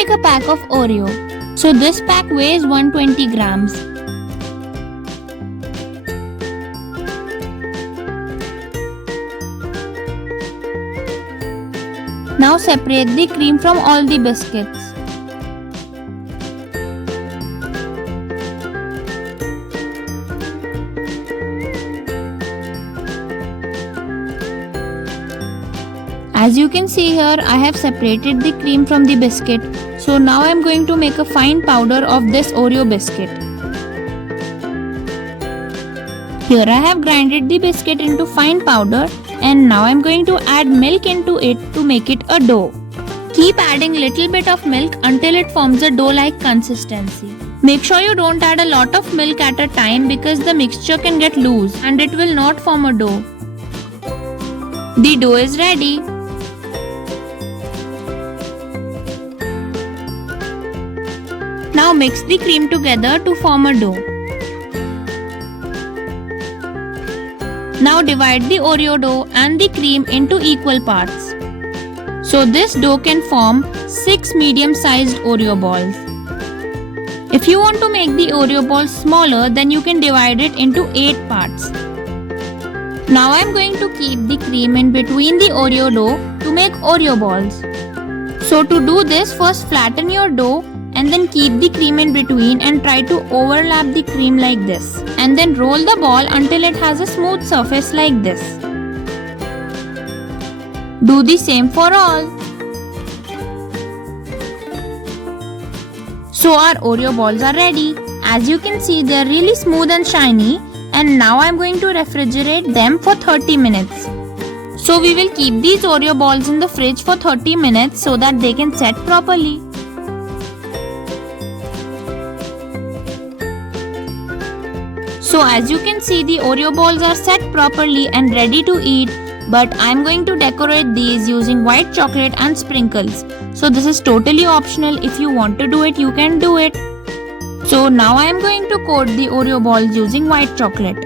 take a pack of Oreo. So this pack weighs 120 grams. Now separate the cream from all the biscuits. As you can see here, I have separated the cream from the biscuit. So now I am going to make a fine powder of this Oreo biscuit. Here I have grinded the biscuit into fine powder, and now I am going to add milk into it to make it a dough. Keep adding little bit of milk until it forms a dough-like consistency. Make sure you don't add a lot of milk at a time because the mixture can get loose and it will not form a dough. The dough is ready. Now mix the cream together to form a dough. Now divide the Oreo dough and the cream into equal parts. So this dough can form 6 medium-sized Oreo balls. If you want to make the Oreo balls smaller, then you can divide it into 8 parts. Now I am going to keep the cream in between the Oreo dough to make Oreo balls. So to do this, first flatten your dough and then keep the cream in between and try to overlap the cream like this. And then roll the ball until it has a smooth surface like this. Do the same for all. So our Oreo balls are ready. As you can see, they are really smooth and shiny. And now I am going to refrigerate them for 30 minutes. So we will keep these Oreo balls in the fridge for 30 minutes so that they can set properly. So as you can see, the Oreo balls are set properly and ready to eat, but I am going to decorate these using white chocolate and sprinkles. So this is totally optional. If you want to do it, you can do it. So now I am going to coat the Oreo balls using white chocolate.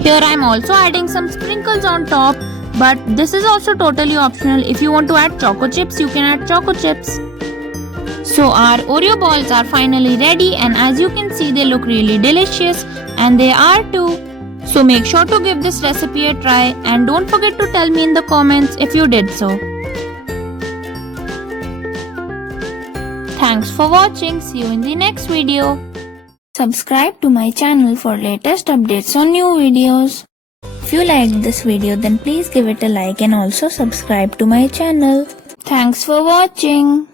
Here I am also adding some sprinkles on top. But this is also totally optional. If you want to add choco chips, you can add choco chips. So our Oreo balls are finally ready, and as you can see, they look really delicious, and they are too. So make sure to give this recipe a try, and don't forget to tell me in the comments if you did so. Thanks for watching. See you in the next video. Subscribe to my channel for latest updates on new videos. If you liked this video, then please give it a like and also subscribe to my channel. Thanks for watching.